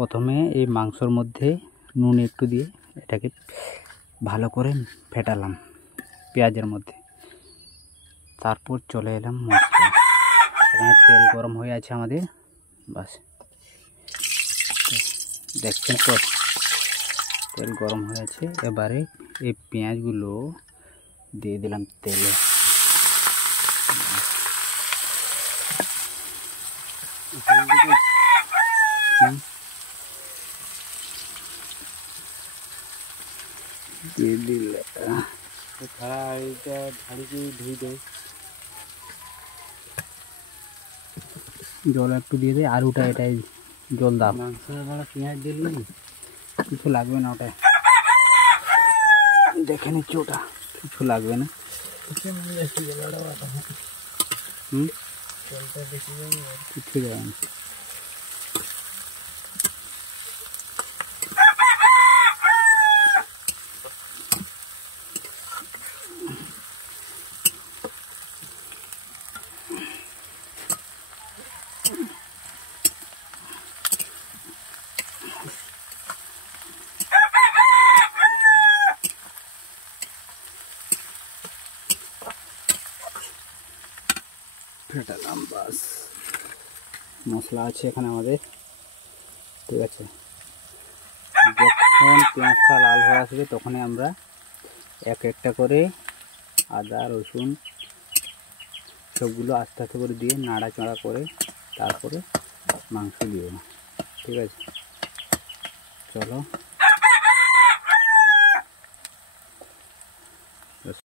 প্রথমে এই মাংসর মধ্যে নুন একটু দিয়ে এটাকে ভালো করে ফেটালাম পেঁয়াজের মধ্যে। তারপর চলে এলাম মশলা। এখানে তেল গরম হয়ে আছে আমাদের, বাস দেখছেন তো তেল গরম হয়ে আছে। এবারে এই পেঁয়াজগুলো দিয়ে দিলাম তেলে। দিয়ে দিলে জল একটু দিয়ে দে, আর ওটা এটাই জল দাও। মাংস পেঁয়াজ দিলি কিছু লাগবে না, ওটা দেখে নিচ্ছি, ওটা কিছু লাগবে না। কিছু যাবে না। ফেটালাম, বাস মশলা আছে এখানে আমাদের, ঠিক আছে। যখন পেঁয়াজটা লাল হয়ে আসবে তখনই আমরা এক একটা করে আদা রসুন সবগুলো আস্তে আস্তে করে দিয়ে নাড়াচাড়া করে তারপরে মাংস দিয়ে, ঠিক আছে। চলো।